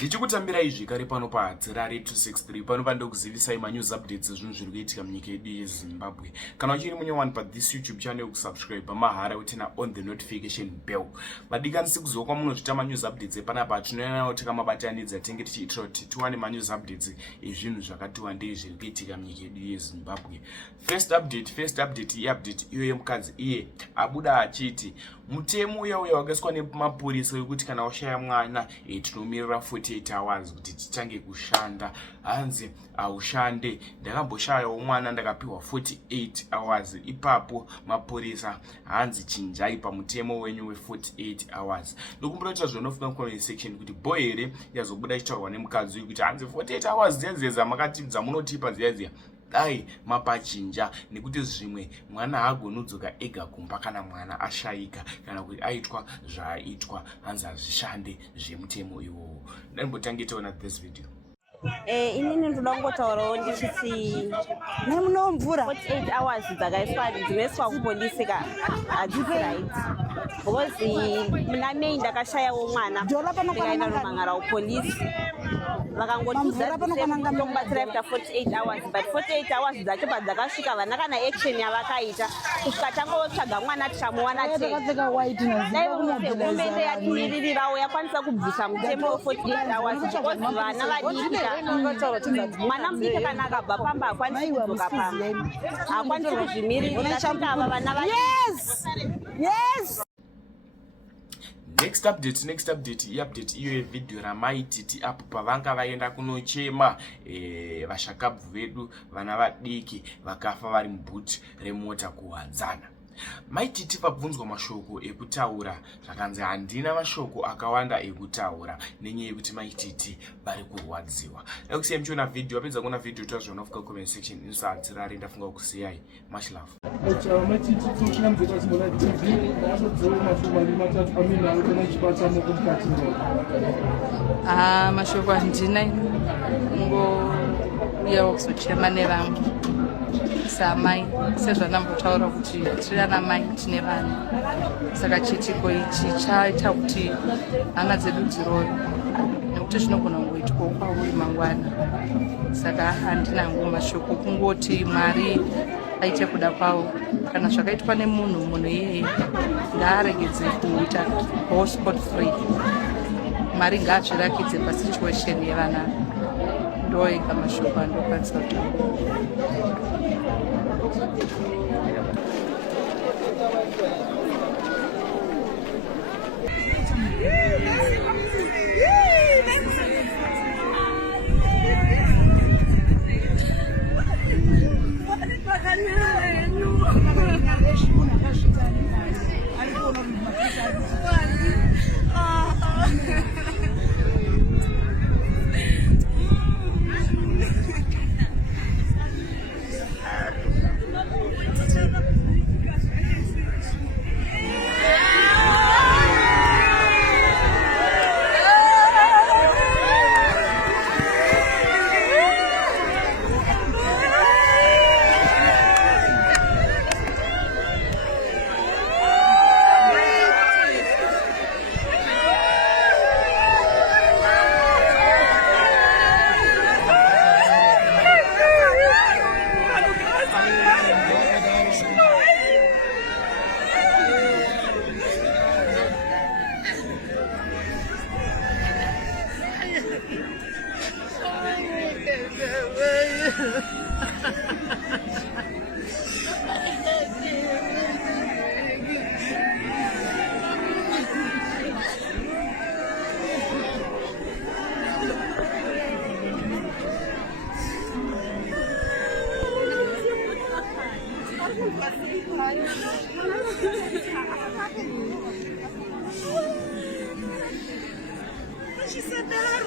Ndichikutambira zvakare pano paHadzirare 263 pano pandokuzivisai manews updates zvinhu zviri kuitika munyika yedu yeZimbabwe. Kana uchiri munyowani pa this YouTube channel kusubscribe mahara utina on the notification bell. Vadikanisi kuziva kwamunozvita manews updates epanapa tinoyanawo takamabatanidza tenge tichiitira kuti tiwane manews updates ezvinhu zvakati wandei zviri kuitika munyika yedu yeZimbabwe. First update iyo yemukadzi iye abuda achiti mutemo uya wakaiswa nemapurisa wekuti kana washaya mwana tinomirira 48 hours kuti tichange kushanda. Hanzi aushande, ndakamboshayawo mwana ndakapiwa 48 hours. Ipapo mapurisa hanzi chinjai pamutemo wenyu we48 hours. Ndokumbura kuti zvinofunga comment section kuti boy here yazobuda ichitaurwa nemukadzi uyu kuti hanzi 48 hours dzedzedza makati dzamunotipa dziyadziya dai mapachinja nekuti zvimwe mwana hagonudzoka ega kumba kana mwana ashayika kana kuti aitwa zvaaitwa hanzi hazvishande zvemutemo iwowo. Ndanimbotanga taona this video. Inini ndoda kungotaurawo ndichiti nemunomvura 48 hours dzinoiswa kupolisi hadzisi right, because muna May ndakashayawo mwana ndikaenda nomangara kupolisi vakangotizatombatsira after 48 hours, but 48 hours dzacho padzakasvika vana kana action yavakaita kusvika tangotsvaga mwana tichamuwana hurumende yatimiririrawo yakwanisa kubvisa mutemo we48 hours because vana vadikira mwana mudiki kana akabva pamba hakwanisi kudzoka pamba, hakwanisi kuzvimiririra ava vana va yes. Next update iyo yevideo ramaititi apo pavanga vaenda kunochema vashakabvu vedu vana vadiki vakafa vari mubhuti remota kuwadzana. Maititi pabvunzwa mashoko ekutaura zvakanzi handina mashoko akawanda ekutaura nenyaya yekuti maititi vari kurwadziwa. Dakusiyai muchiona video, wapedza kuona video tazvionafuka comment section insaHadzirare ndafunga kusiyai. Much love. Mashoko handina ngouyawo kuzochema nevamwe samai sezvanambotaura kuti tiri ana mai tine vana, saka chiitiko ichi chaita kuti hama dzedu dziroyo nekuti zvinogona kungoitwawo kwauri mangwana. Saka handinango mashoko kungoti Mwari aite kuda kwawo. Kana zvakaitwa nemunhu iyeye ngaaregedze kuita go spot free. Mwari ngaazvirakidze pasituation yevana. Ndoega mashoko andokwanisa kutaura. She said that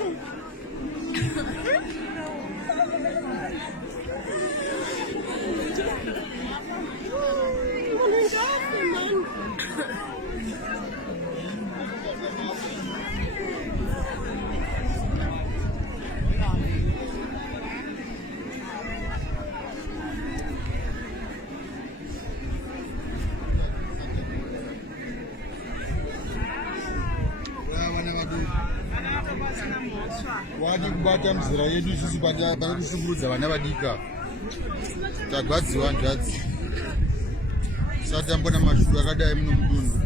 wadi kubata mzira yedu isusu pane kushungurudza vana vadika tagwadziwa nzvadzi sati tambona mashuru akadai muno mudunhu.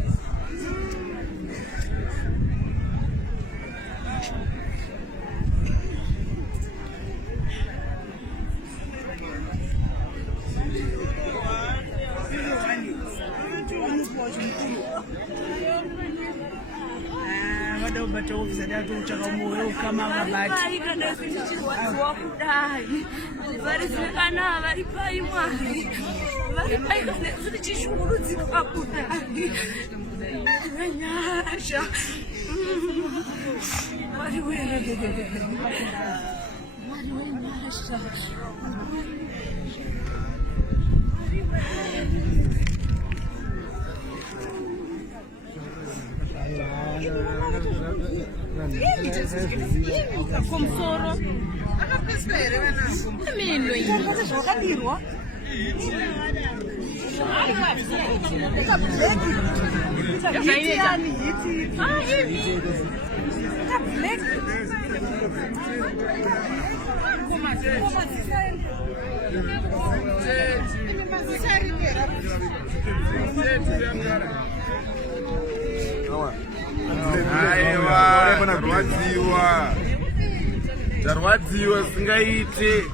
Tarwadziwa singaite